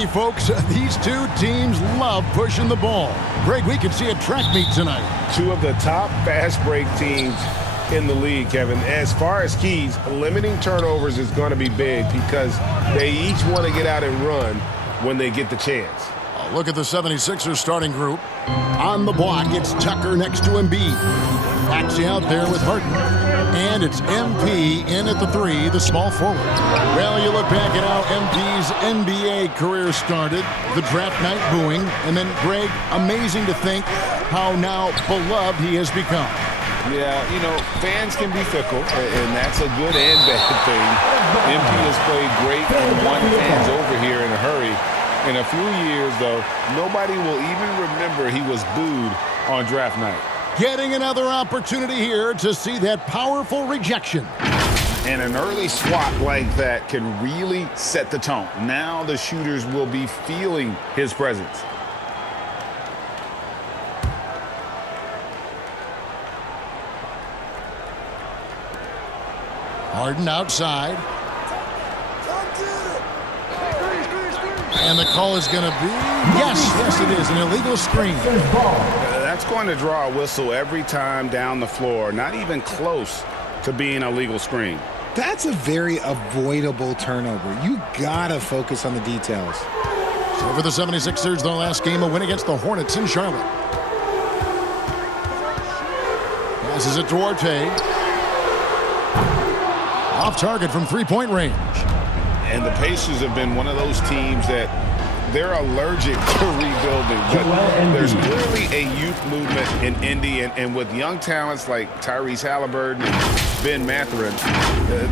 ready, folks. These two teams love pushing the ball. Greg, we can see a track meet tonight. Two of the top fast break teams in the league, Kevin. As far as keys, limiting turnovers is going to be big because they each want to get out and run when they get the chance. Look at the 76ers starting group. On the block, it's Tucker next to Embiid. Maxey out there with Harden. And it's MP in at the 3, the small forward. Well, you look back at how MP's NBA career started, the draft night booing, and then, Greg, amazing to think how now beloved he has become. Yeah, you know, fans can be fickle, and that's a good and bad thing. MP has played great and won fans over here in a hurry. In a few years, though, nobody will even remember he was booed on draft night. Getting another opportunity here to see that powerful rejection. And an early swat like that can really set the tone. Now the shooters will be feeling his presence. Harden outside. And the call is going to be, yes, it is, an illegal screen. That's going to draw a whistle every time down the floor, not even close to being a legal screen. That's a very avoidable turnover. You gotta focus on the details. So for the 76ers, their last game, a win against the Hornets in Charlotte. Passes it to Duarte. Off target from three-point range. And the Pacers have been one of those teams that they're allergic to rebuilding. But there's clearly a youth movement in Indy, and with young talents like Tyrese Halliburton and Ben Mathurin,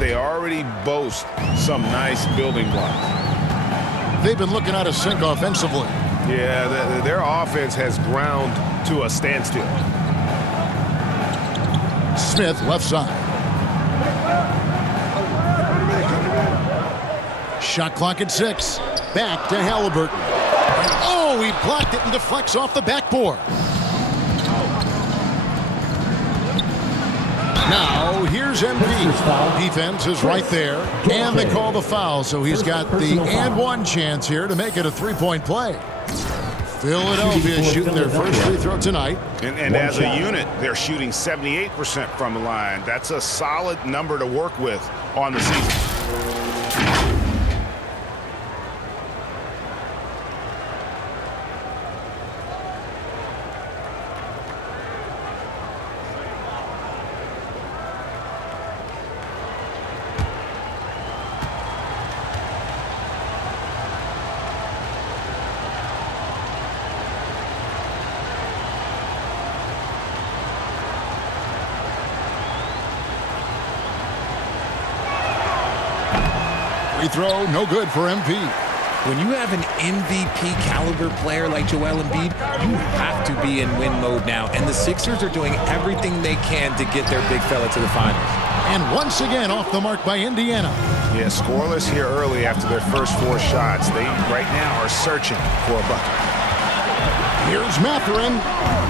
they already boast some nice building blocks. They've been looking out of sync offensively. Yeah, their offense has ground to a standstill. Smith, left side. Shot clock at 6. Back to Halliburton. And oh, he blocked it and deflects off the backboard. Now, here's MP. Defense is right there. And they call the foul, so he's got the and one chance here to make it a three-point play. Philadelphia shooting their first free throw tonight. And as a unit, they're shooting 78% from the line. That's a solid number to work with on the season. Free throw, no good for MP. When you have an MVP caliber player like Joel Embiid, you have to be in win mode now. And the Sixers are doing everything they can to get their big fella to the finals. And once again off the mark by Indiana. Yeah, scoreless here early after their first 4 shots. They right now are searching for a bucket. Here's Mathurin.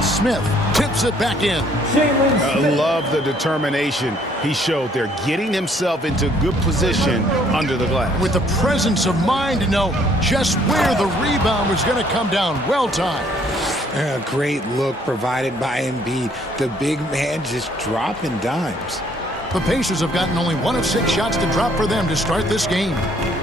Smith tips it back in. I love the determination he showed there, getting himself into good position under the glass. With the presence of mind to know just where the rebound was going to come down. Well timed. A great look provided by Embiid. The big man just dropping dimes. The Pacers have gotten only 1 of 6 shots to drop for them to start this game.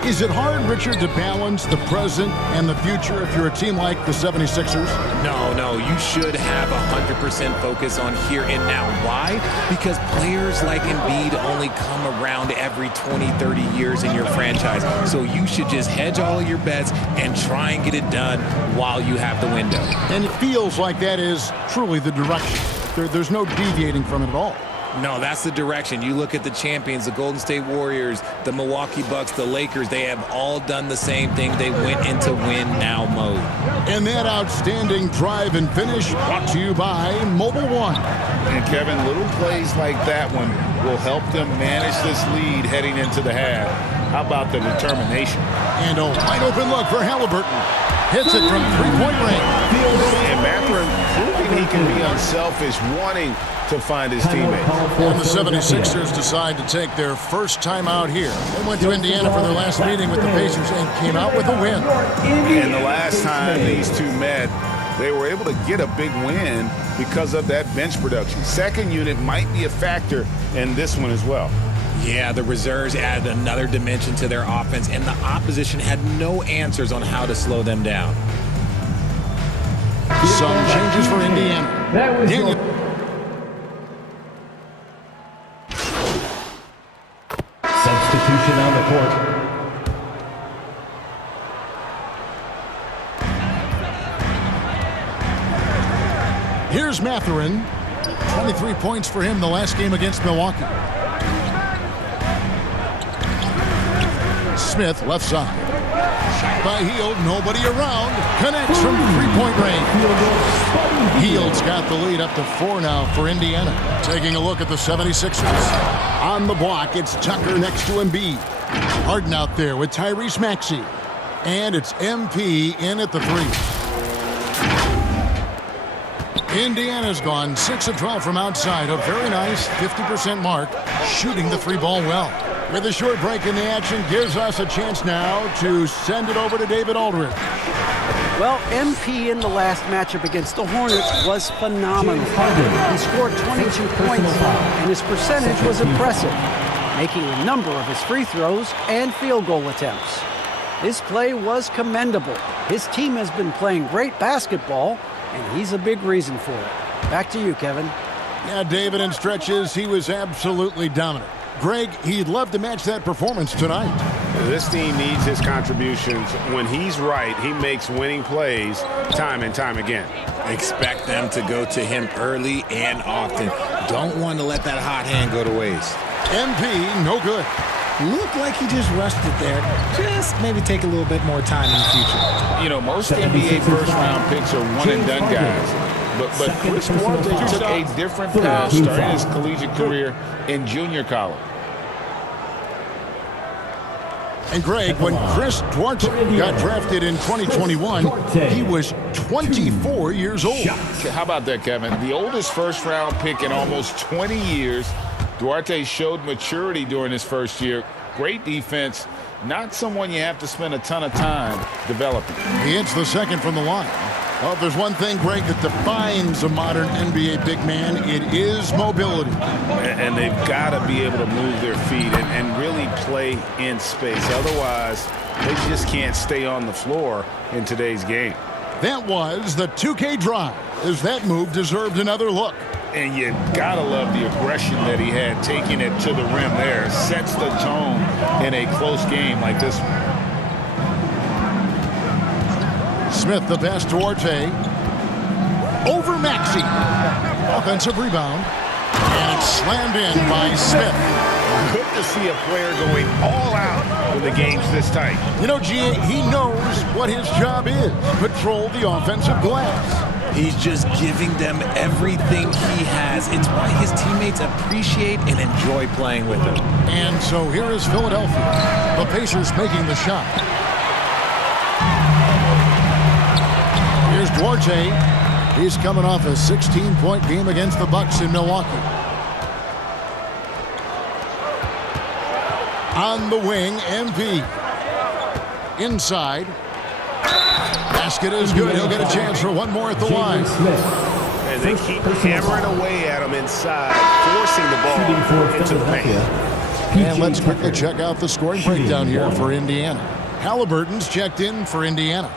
Is it hard, Richard, to balance the present and the future if you're a team like the 76ers? No, you should have 100% focus on here and now. Why? Because players like Embiid only come around every 20, 30 years in your franchise. So you should just hedge all of your bets and try and get it done while you have the window. And it feels like that is truly the direction. There's no deviating from it at all. No, that's the direction. You look at the champions, the Golden State Warriors, the Milwaukee Bucks, the Lakers, they have all done the same thing. They went into win now mode. And that outstanding drive and finish brought to you by Mobile One. And Kevin, little plays like that one will help them manage this lead heading into the half. How about the determination? And a wide open look for Halliburton. Hits it from three-point range. And Mathurin proving believe he can be unselfish, wanting to find his teammates. And the 76ers decide to take their first time out here. They went to Indiana for their last meeting with the Pacers and came out with a win. And the last time these two met, they were able to get a big win because of that bench production. Second unit might be a factor in this one as well. Yeah, the reserves added another dimension to their offense, and the opposition had no answers on how to slow them down. Some changes for Indiana. Substitution on the court. Here's Mathurin. 23 points for him the last game against Milwaukee. Smith, left side. Shot by Hield, nobody around. Connects from three-point range. Hield's got the lead up to 4 now for Indiana. Taking a look at the 76ers. On the block, it's Tucker next to Embiid. Harden out there with Tyrese Maxey. And it's MP in at the 3. Indiana's gone 6 of 12 from outside. A very nice 50% mark, shooting the 3-ball well. With a short break in the action, gives us a chance now to send it over to David Aldridge. Well, MP in the last matchup against the Hornets was phenomenal. He scored 22 points, and his percentage was impressive, making a number of his free throws and field goal attempts. His play was commendable. His team has been playing great basketball, and he's a big reason for it. Back to you, Kevin. Yeah, David, in stretches, he was absolutely dominant. Greg, he'd love to match that performance tonight. This team needs his contributions. When he's right, he makes winning plays time and time again. Expect them to go to him early and often. Don't want to let that hot hand go to waste. MP, no good. Looked like he just rushed it there. Just maybe take a little bit more time in the future. You know, most NBA first-round picks are one-and-done guys. But Chris Duarte took a different path starting his collegiate career in junior college. And Greg, when Chris Duarte got drafted in 2021, he was 24 years old. How about that, Kevin? The oldest first-round pick in almost 20 years. Duarte showed maturity during his first year. Great defense. Not someone you have to spend a ton of time developing. He hits the second from the line. Well, if there's one thing, Greg, that defines a modern NBA big man, it is mobility. And they've got to be able to move their feet and really play in space. Otherwise, they just can't stay on the floor in today's game. That was the 2K drive, as that move deserved another look. And you gotta love the aggression that he had, taking it to the rim there. Sets the tone in a close game like this one. Smith, the pass to Duarte. Over Maxey. Offensive rebound. And it's slammed in by Smith. Good to see a player going all out when the game's this tight. You know, G.A., he knows what his job is. Control the offensive glass. He's just giving them everything he has. It's why his teammates appreciate and enjoy playing with him. And so here is Philadelphia. The Pacers making the shot. Here's Duarte. He's coming off a 16-point game against the Bucks in Milwaukee. On the wing, MP. Inside. Basket is good. He'll get a chance for one more at the line. And they keep hammering away at him inside, forcing the ball into the paint. And let's quickly check out the scoring breakdown here for Indiana. Halliburton's checked in for Indiana.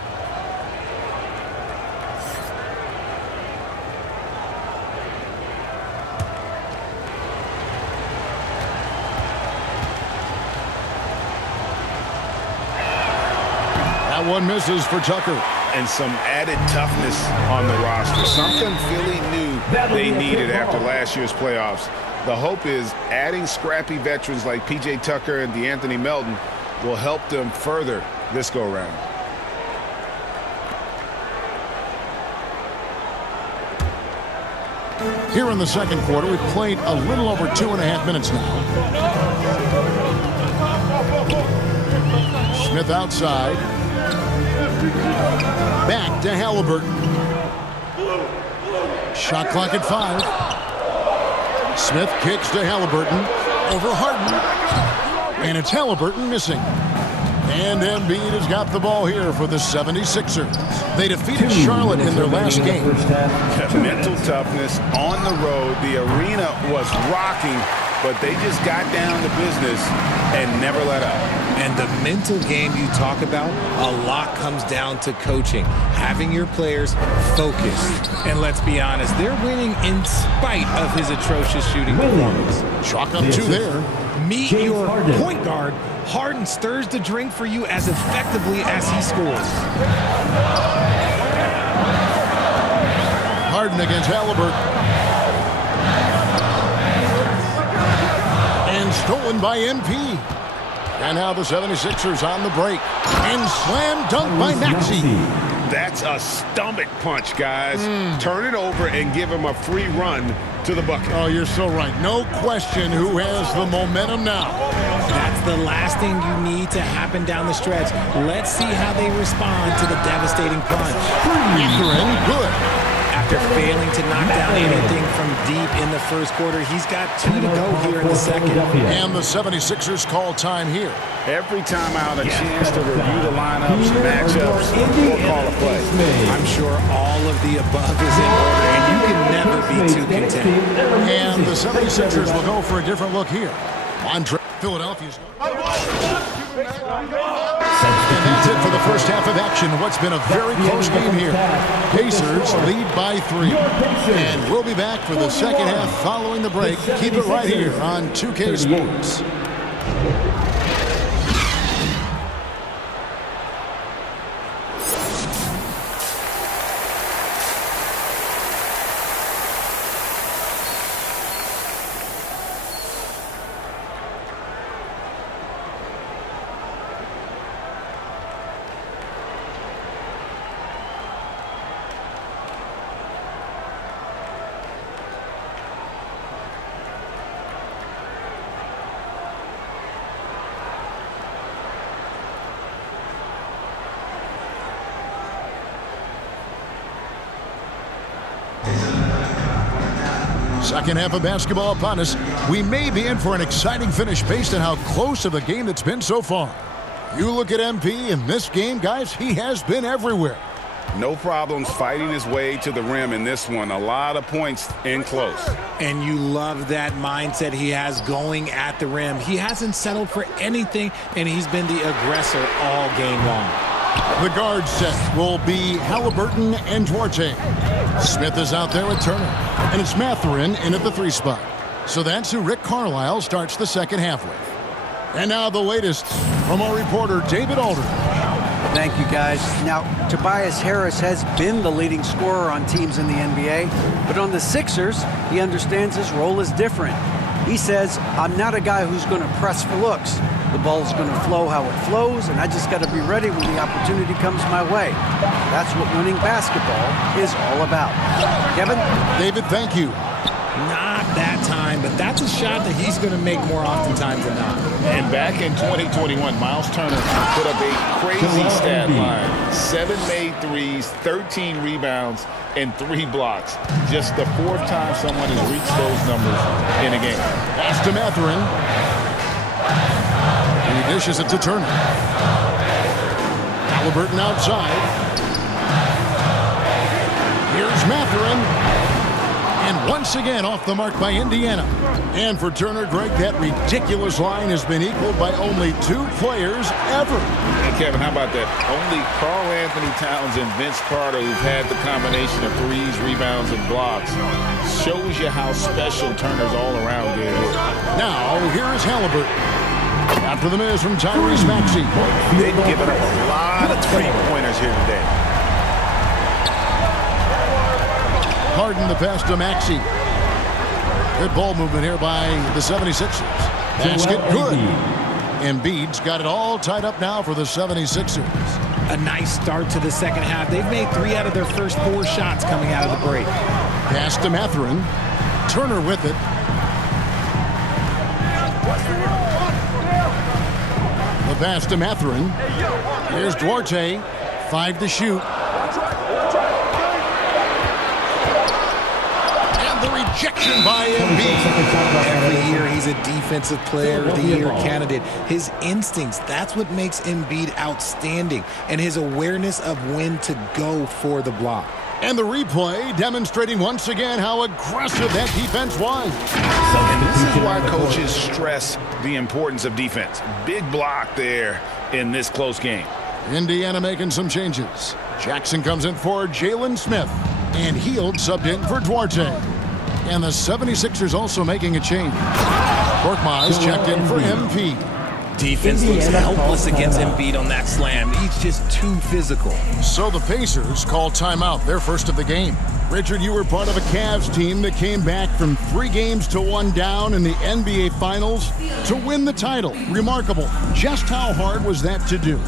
That one misses for Tucker. And some added toughness on the roster. Something Philly knew they needed after last year's playoffs. The hope is adding scrappy veterans like P.J. Tucker and DeAnthony Melton will help them further this go-around. Here in the second quarter, we've played a little over 2.5 minutes now. Smith outside. Back to Halliburton. Shot clock at 5. Smith kicks to Halliburton. Over Harden. And it's Halliburton missing. And Embiid has got the ball here for the 76ers. They defeated Charlotte in their last game. Mental toughness on the road. The arena was rocking, but they just got down to business and never let up. And the mental game you talk about, a lot comes down to coaching, having your players focused. And let's be honest, they're winning in spite of his atrocious shooting performance. Chalk up 2 there. Meet your point guard. Harden stirs the drink for you as effectively as he scores. Harden against Halliburton. And stolen by MP. And now the 76ers on the break. And slam dunk by Maxey. That's a stomach punch, guys. Turn it over and give him a free run to the bucket. Oh, you're so right. No question who has the momentum now. That's the last thing you need to happen down the stretch. Let's see how they respond to the devastating punch. Mathurin, good. After failing to knock down anything from deep in the first quarter, he's got 2 to go here in the second. And the 76ers call time here. Every time out, a chance to review the lineups, matchups, or call a play. I'm sure all of the above is in order, and you can never be too content. And the 76ers will go for a different look here. Philadelphia's. And that's it for the first half of action. What's been a very close game here. Pacers lead by 3. And we'll be back for the second half following the break. Keep it right here on 2K Sports. Second half of basketball upon us. We may be in for an exciting finish based on how close of a game it's been so far. You look at MP in this game, guys, he has been everywhere. No problems fighting his way to the rim in this one. A lot of points in close. And you love that mindset he has going at the rim. He hasn't settled for anything, and he's been the aggressor all game long. The guard set will be Halliburton and Duarte. Smith is out there with Turner. And it's Mathurin in at the 3 spot. So that's who Rick Carlisle starts the second half with. And now the latest from our reporter, David Aldridge. Thank you, guys. Now, Tobias Harris has been the leading scorer on teams in the NBA, but on the Sixers, he understands his role is different. He says, I'm not a guy who's going to press for looks. The ball's going to flow how it flows, and I just got to be ready when the opportunity comes my way. That's what winning basketball is all about. Kevin? David, thank you. Not that time, but that's a shot that he's going to make more oftentimes than not. And back in 2021, Miles Turner put up a crazy stat line. 7 made threes, 13 rebounds, and 3 blocks. Just the 4th time someone has reached those numbers in a game. Pass to Mathurin. And he dishes it to Turner. Halliburton outside. Here's Mathurin. And once again off the mark by Indiana. And for Turner, Greg, that ridiculous line has been equaled by only 2 players ever. Hey, Kevin, how about that? Only Karl Anthony Towns and Vince Carter, who've had the combination of threes, rebounds, and blocks, shows you how special Turner's all-around game is. Now, here is Halliburton. After the miss from Tyrese Maxey. They've given up a lot of three-pointers here today. Harden the pass to Maxey. Good ball movement here by the 76ers. Basket good. Embiid's got it all tied up now for the 76ers. A nice start to the second half. They've made 3 out of their first 4 shots coming out of the break. Pass to Mathurin. Turner with it. The pass to Mathurin. Here's Duarte. 5 to shoot. And the rejection by Embiid. Every year he's a defensive player of the year candidate. His instincts, that's what makes Embiid outstanding. And his awareness of when to go for the block. And the replay demonstrating once again how aggressive that defense was. And this is why coaches stress the importance of defense. Big block there in this close game. Indiana making some changes. Jackson comes in for Jalen Smith. And Hield subbed in for Duarte. And the 76ers also making a change. Korkmaz checked in for MP. Defense looks helpless against Embiid on that slam. He's just too physical. So the Pacers call timeout, their first of the game. Richard, you were part of a Cavs team that came back from 3 games to 1 down in the NBA Finals to win the title. Remarkable. Just how hard was that to do?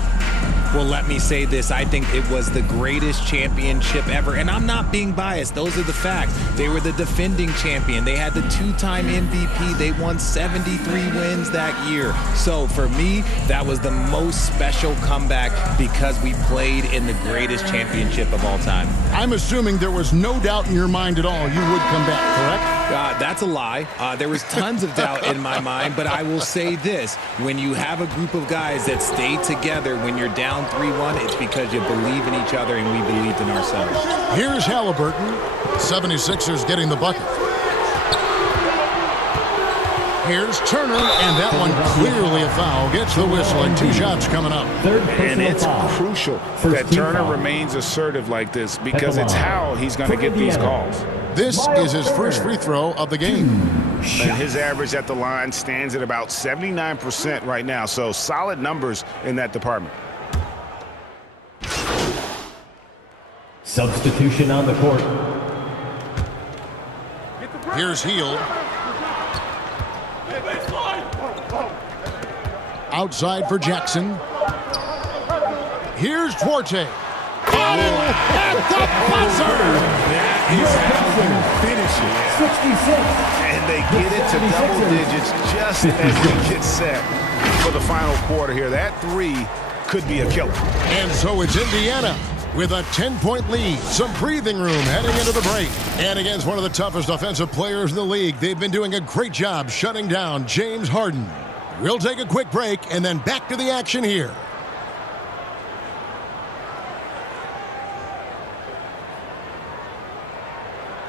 Well, let me say this. I think it was the greatest championship ever. And I'm not being biased. Those are the facts. They were the defending champion. They had the 2-time MVP. They won 73 wins that year. So for me, that was the most special comeback because we played in the greatest championship of all time. I'm assuming there was no doubt in your mind at all you would come back, correct? That's a lie. There was tons of doubt in my mind, but I will say this. When you have a group of guys that stay together when you're down 3-1, it's because you believe in each other and we believed in ourselves. Here's Halliburton. 76ers getting the bucket. Here's Turner, and that one clearly a foul. Gets the whistle, and 2 shots coming up. And it's crucial that Turner remains assertive like this because it's how he's going to get these calls. This is his first free throw of the game. And his average at the line stands at about 79% right now, so solid numbers in that department. Substitution on the court. Here's Hield. Outside for Jackson. Here's Duarte. Oh, at the buzzer! That is how you finish it. 66. And they get it to double digits just as we get set for the final quarter here. That 3 could be a killer. And so it's Indiana with a 10-point lead. Some breathing room heading into the break. And against one of the toughest offensive players in the league, they've been doing a great job shutting down James Harden. We'll take a quick break and then back to the action here.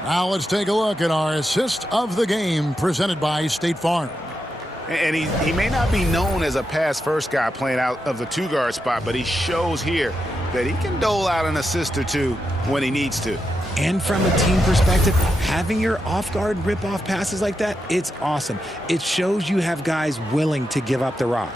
Now let's take a look at our assist of the game presented by State Farm. And he may not be known as a pass-first guy playing out of the 2-guard spot, but he shows here that he can dole out an assist or 2 when he needs to. And from a team perspective, having your off-guard rip-off passes like that, it's awesome. It shows you have guys willing to give up the rock.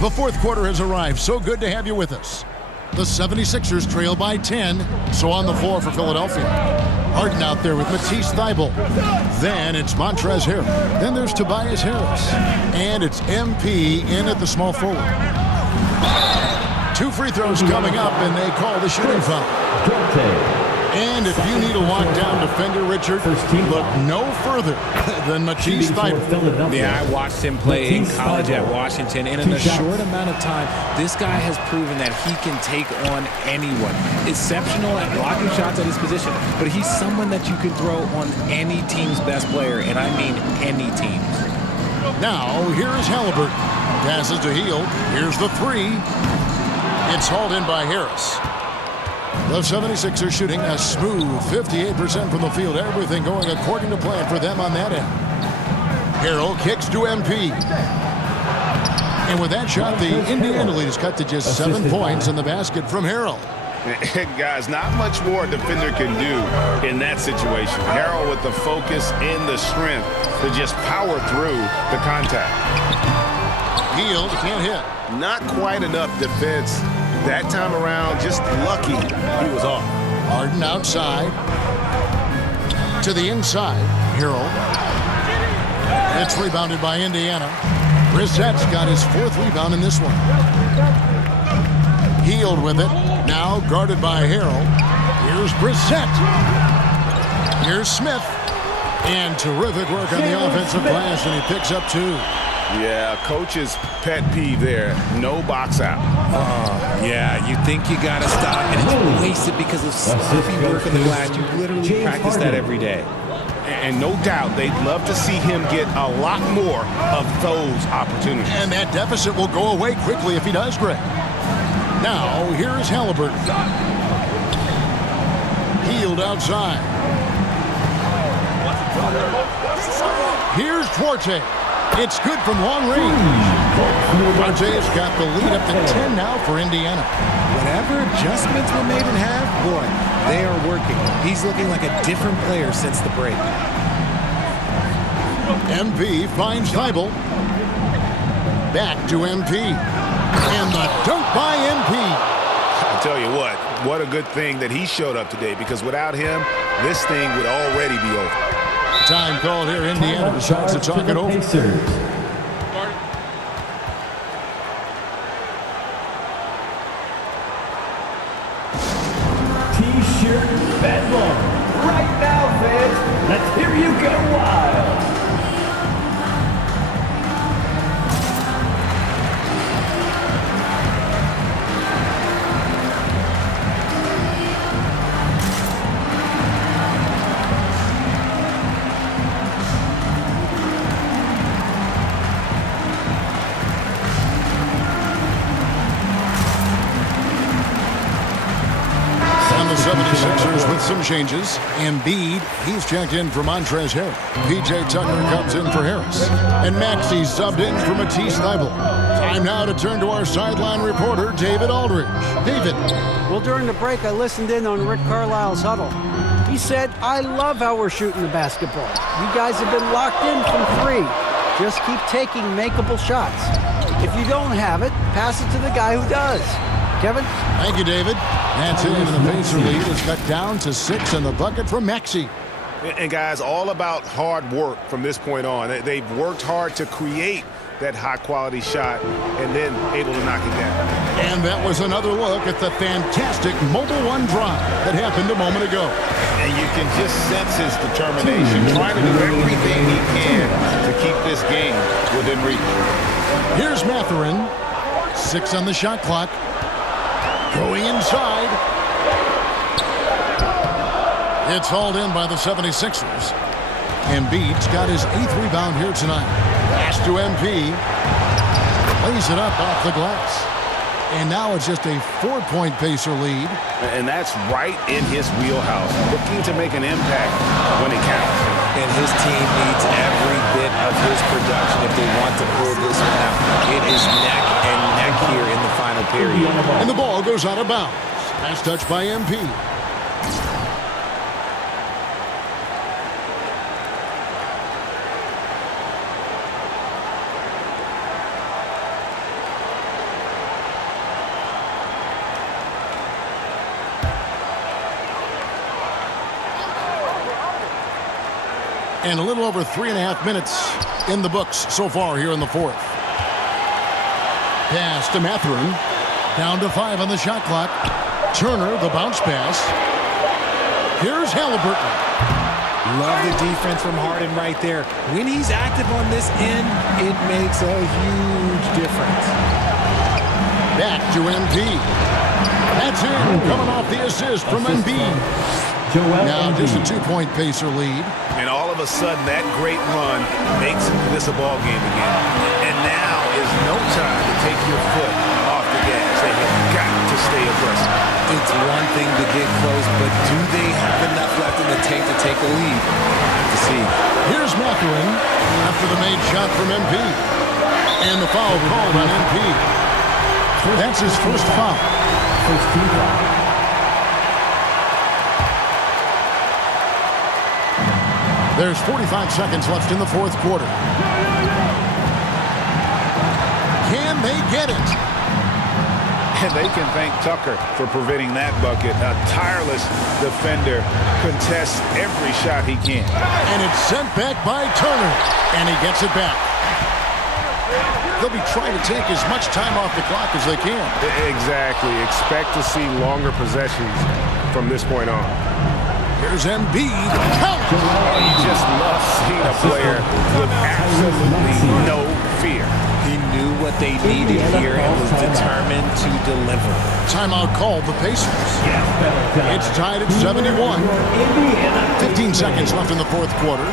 The fourth quarter has arrived. So good to have you with us. The 76ers trail by 10, so on the floor for Philadelphia. Harden out there with Matisse Thybulle. Then it's Montrezl Harrell. Then there's Tobias Harris. And it's MP in at the small forward. 2 free throws coming up, and they call the shooting foul. And if you need a lockdown defender, Richard, look no further than Matisse Thybulle. Yeah, I watched him play in college at Washington, and in a short amount of time, this guy has proven that he can take on anyone. Exceptional at blocking shots at his position, but he's someone that you can throw on any team's best player, and I mean any team. Now, here's Halliburton. Passes to Hield. Here's the 3. It's hauled in by Harris. The 76ers shooting a smooth 58% from the field. Everything going according to plan for them on that end. Harrell kicks to MP. And with that shot, the Indiana lead is cut to just 7 points in the basket from Harrell. Guys, not much more a defender can do in that situation. Harrell with the focus and the strength to just power through the contact. Hield can't hit. Not quite enough defense that time around. Just lucky he was off. Harden outside. To the inside. Harrell. It's rebounded by Indiana. Brissett's got his 4th rebound in this one. Hield with it. Now guarded by Harrell. Here's Brissett. Here's Smith. And terrific work on the offensive glass, and he picks up 2. Yeah, coach's pet peeve there. No box out. Yeah, you think you got to stop, and it's wasted because of sloppy work on the glass. You literally practice that every day. And no doubt they'd love to see him get a lot more of those opportunities. And that deficit will go away quickly if he does, Greg. Now, here's Halliburton. Healed outside. Here's Duarte. It's good from long range. Duarte's got the lead up to 10 now for Indiana. Whatever adjustments were made in half, boy, they are working. He's looking like a different player since the break. MP finds Thibault. Back to MP. And the dunk by MP. I tell you what a good thing that he showed up today, because without him, this thing would already be over. Time called here. Indiana decides to talk it over. T-shirt bedlam. Right now, fans, let's hear you go wild. The 76ers with some changes. Embiid, he's checked in for Montrezl Harrell. P.J. Tucker comes in for Harris. And Maxey subbed in for Matisse Thybulle. Time now to turn to our sideline reporter, David Aldridge. David. Well, during the break, I listened in on Rick Carlisle's huddle. He said, I love how we're shooting the basketball. You guys have been locked in from three. Just keep taking makeable shots. If you don't have it, pass it to the guy who does. Kevin? Thank you, David. That's it, and the Pacer lead is cut down to 6 in the bucket from Maxey. And guys, all about hard work from this point on. They've worked hard to create that high-quality shot and then able to knock it down. And that was another look at the fantastic Mobile One drive that happened a moment ago. And you can just sense his determination, trying to do everything he can to keep this game within reach. Here's Mathurin. 6 on the shot clock. Going inside. It's hauled in by the 76ers. Embiid's got his 8th rebound here tonight. Pass to MP. Lays it up off the glass. And now it's just a 4-point Pacer lead. And that's right in his wheelhouse, looking to make an impact when it counts. And his team needs every bit of his production if they want to pull this one out. It is neck and neck here in the final period. And the ball goes out of bounds. Nice touch by MP. And a little over 3.5 minutes in the books so far here in the fourth. Pass to Mathurin. Down to 5 on the shot clock. Turner, the bounce pass. Here's Halliburton. Love the defense from Harden right there. When he's active on this end, it makes a huge difference. Back to MP. That's in, coming off the assist from Embiid. Now just a 2-point Pacer lead. And all of a sudden, that great run makes this a ball game again. And now is no time to take your foot off the gas. They have got to stay aggressive. It's one thing to get close, but do they have enough left in the tank to take the lead? To see. Here's Mathurin after the made shot from MP. And the foul called on MP. That's his first foul. First team foul. There's 45 seconds left in the fourth quarter. Can they get it? And they can thank Tucker for preventing that bucket. A tireless defender contests every shot he can. And it's sent back by Turner. And he gets it back. They'll be trying to take as much time off the clock as they can. Exactly. Expect to see longer possessions from this point on. Here's Embiid. Count. You just love seeing a player with absolutely no fear. He knew what they needed here and was determined to deliver. Timeout called the Pacers. It's tied at 71. 15 seconds left in the fourth quarter.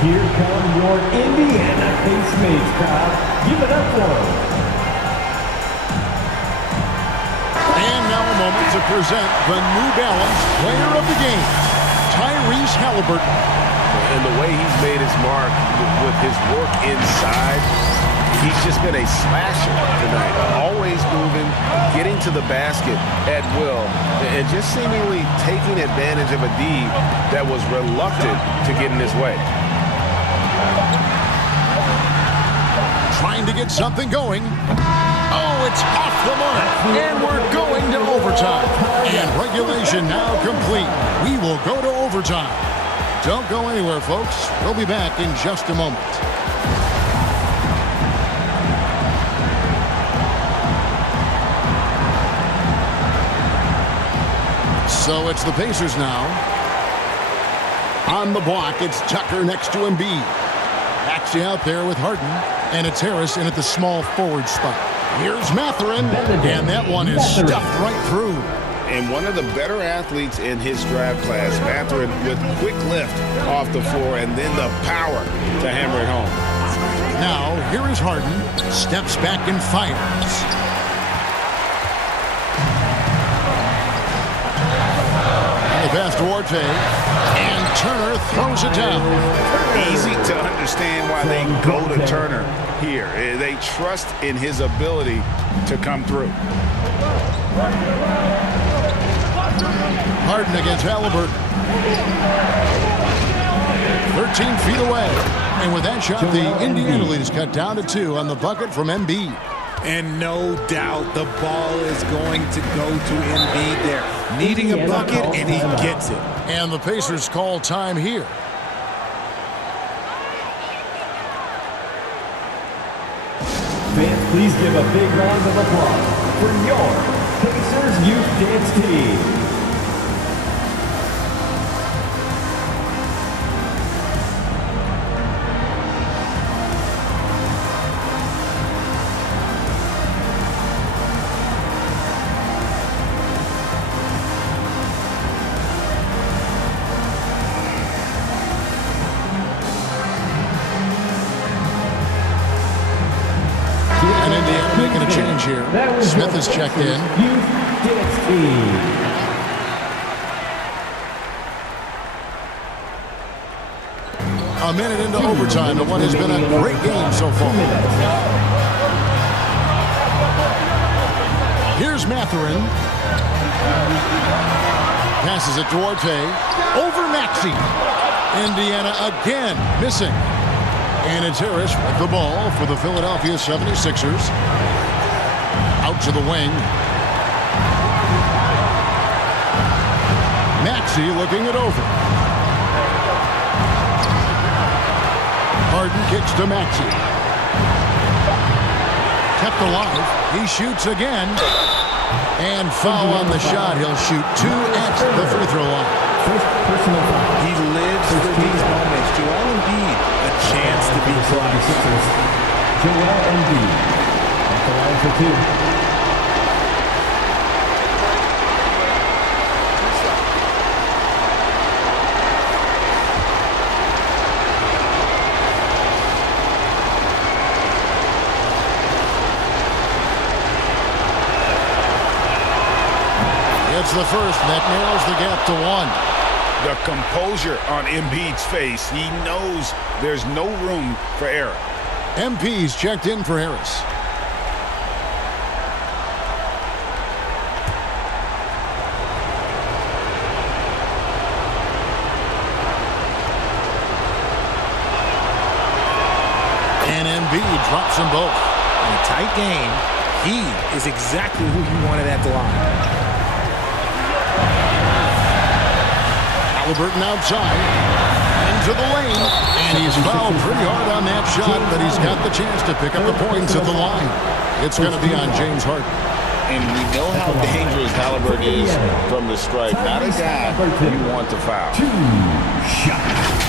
Here come your Indiana Pacemates crowd. Give it up for them. And now a moment to present the New Balance Player of the Game, Tyrese Halliburton. And the way he's made his mark with his work inside, he's just been a slasher tonight. Always moving, getting to the basket at will, and just seemingly taking advantage of a D that was reluctant to get in his way. Trying to get something going. Oh, it's off the mark. And we're going to overtime. And regulation now complete. We will go to overtime. Don't go anywhere, folks. We'll be back in just a moment. So it's the Pacers now. On the block, it's Tucker next to Embiid. Actually out there with Harden. And it's Harris in at the small forward spot. Here's Mathurin, and that one is stuffed right through. And one of the better athletes in his draft class, Mathurin, with quick lift off the floor and then the power to hammer it home. Now, here is Harden, steps back and fires. And the pass to Duarte, and Turner throws it down. Easy to understand why they go to Turner here. They trust in his ability to come through. Harden against Halliburton. 13 feet away. And with that shot, the Indiana lead is cut down to 2 on the bucket from Embiid. And no doubt the ball is going to go to Embiid there. Needing a bucket, and he gets it. And the Pacers call time here. Fans, please give a big round of applause for your Pacers Youth Dance Team. And Indiana making a change here. Smith is checked in. Youth Dance Team. A minute into overtime in what has been a great game so far. Here's Mathurin. Passes it to Duarte. Over Maxey. Indiana again missing. And it's Harris with the ball for the Philadelphia 76ers. Out to the wing. Maxey looking it over. Harden kicks to Maxey. Kept alive. He shoots again. And foul on the shot. He'll shoot 2 at the free throw line. He lives for these moments. Joel Embiid, a chance to be clutch. Joel Embiid at the line for 2. It's the first that narrows the gap to 1. The composure on Embiid's face. He knows there's no room for error. MP's checked in for Harris. And Embiid drops them both. In a tight game, he is exactly who you wanted at the line. Halliburton outside. Into the lane. And he's fouled pretty hard on that shot, but he's got the chance to pick up the points at the line. It's going to be on James Harden. And we know how dangerous Halliburton is from the stripe. Not a guy you want to foul. 2 shots.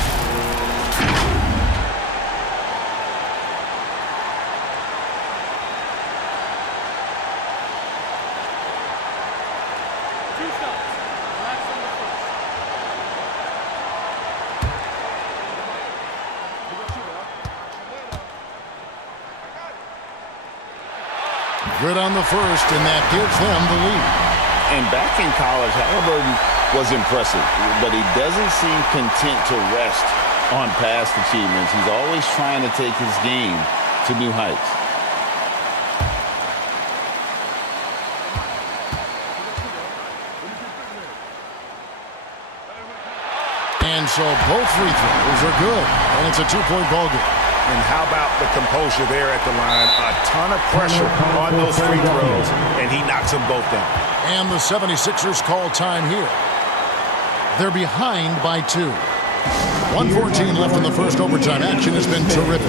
Good on the first, and that gives them the lead. And back in college, Halliburton was impressive, but he doesn't seem content to rest on past achievements. He's always trying to take his game to new heights. And so both free throws are good, and it's a 2-point ball game. And how about the composure there at the line? A ton of pressure on those free throws, and he knocks them both down. And the 76ers call time here. They're behind by 2. 1:14 left in the first overtime. Action has been terrific.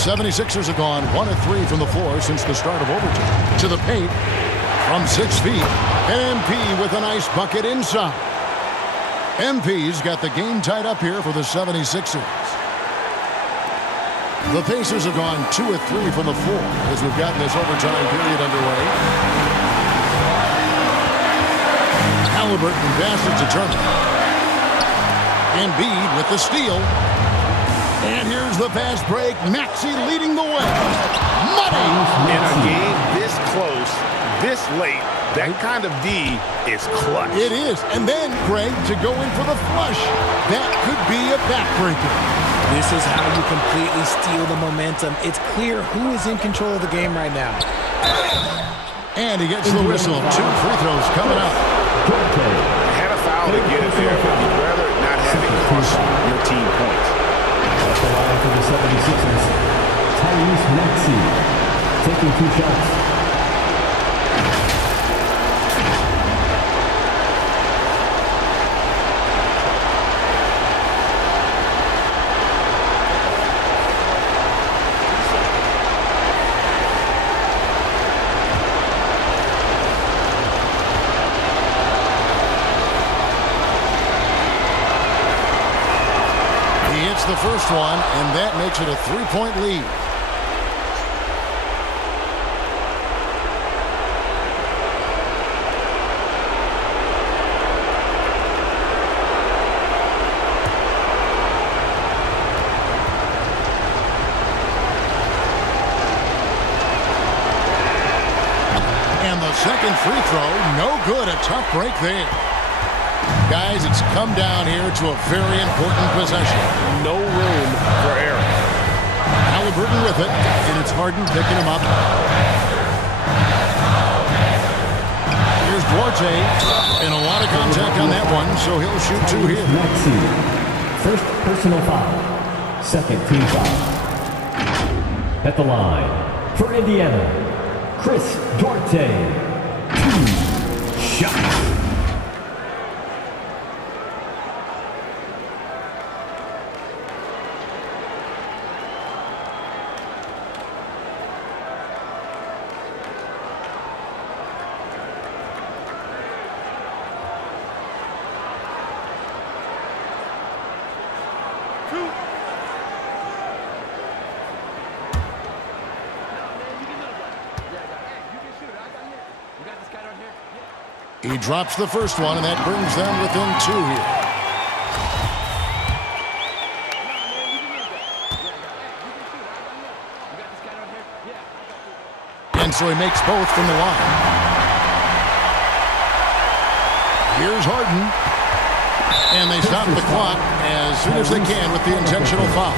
The 76ers have gone 1 of 3 from the floor since the start of overtime. To the paint from 6 feet. MP with a nice bucket inside. MP's got the game tied up here for the 76ers. The Pacers have gone 2 of 3 from the floor as we've gotten this overtime period underway. Halliburton passes to Turner. Embiid with the steal. And here's the fast break. Maxey leading the way. Money! In a game this close, this late, that kind of D is clutch. It is. And then, Greg, to go in for the flush. That could be a backbreaker. This is how you completely steal the momentum. It's clear who is in control of the game right now. And he gets the whistle. 2 free throws coming up. Had a foul to get it there, but you'd rather not have it cost your team points. At the line for the 76ers, Tyrese Maxey taking 2 shots. The first one, and that makes it a 3-point lead. And the second free throw, no good. A tough break there. Guys, it's come down here to a very important possession. No room for error. Halliburton with it, and it's Harden picking him up. Here's Duarte, and a lot of contact on that one, so he'll shoot 2 here. Maxey, first personal foul, second team foul. At the line for Indiana, Chris Duarte, 2 shots. He drops the first one, and that brings them within 2 here. And so he makes both from the line. Here's Harden. And they stop the clock as soon as they can with the intentional foul.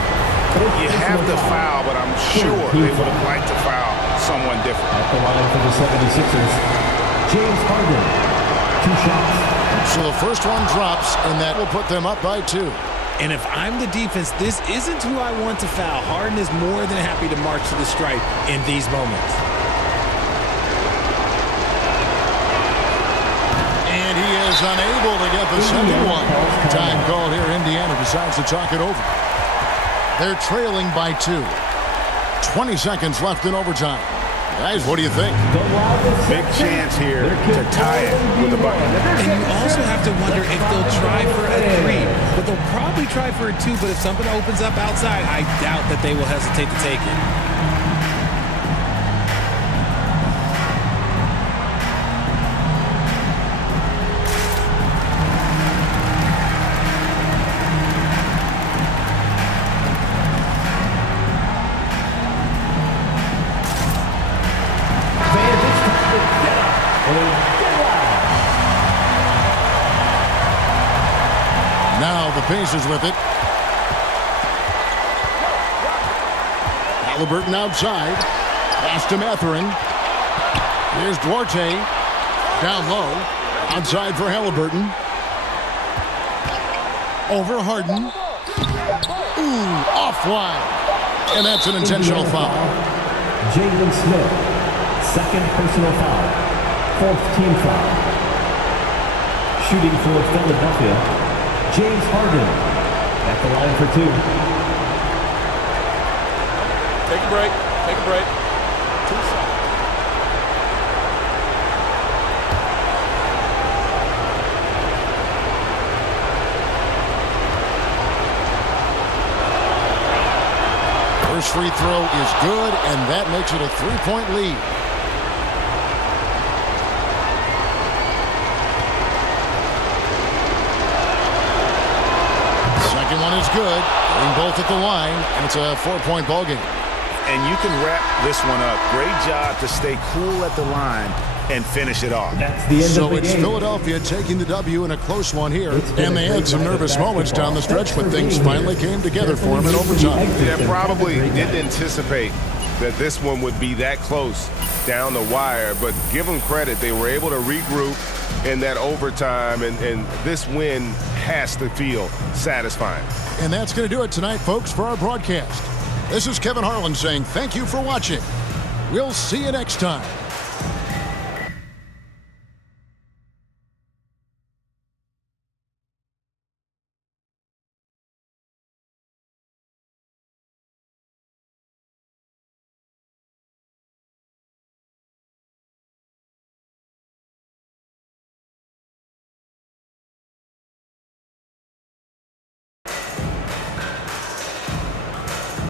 You have to foul, but I'm sure they would have liked to foul someone different. At the line for the 76ers, James Harden. 2 shots. So the first one drops, and that will put them up by 2. And if I'm the defense, this isn't who I want to foul. Harden is more than happy to march to the stripe in these moments. And he is unable to get the second one. Time called here. Indiana decides to chalk it over. They're trailing by 2. 20 seconds left in overtime. Guys, what do you think? Big chance here to tie it with a bucket. And you also have to wonder if they'll try for a 3. But they'll probably try for a 2. But if something opens up outside, I doubt that they will hesitate to take it. Now the Pacers with it. Halliburton outside. Pass to Mathurin. Here's Duarte. Down low. Outside for Halliburton. Over Harden. Ooh, offline. And that's an intentional foul. Jalen Smith. Second personal foul. 4th team foul. Shooting for Philadelphia, James Harden at the line for 2. Take a break. Take a break. 2 seconds. First free throw is good, and that makes it a 3-point lead. One is good. Getting both at the line, and it's a 4-point ball game. And you can wrap this one up. Great job to stay cool at the line and finish it off. That's the end So of the it's game. Philadelphia taking the W in a close one here, and they had some nervous moments down the stretch, but things finally came together for them in overtime. Yeah, probably didn't anticipate that this one would be that close down the wire, but give them credit. They were able to regroup in that overtime, and this win has to feel satisfying. And that's going to do it tonight, folks, for our broadcast. This is Kevin Harlan saying thank you for watching. We'll see you next time.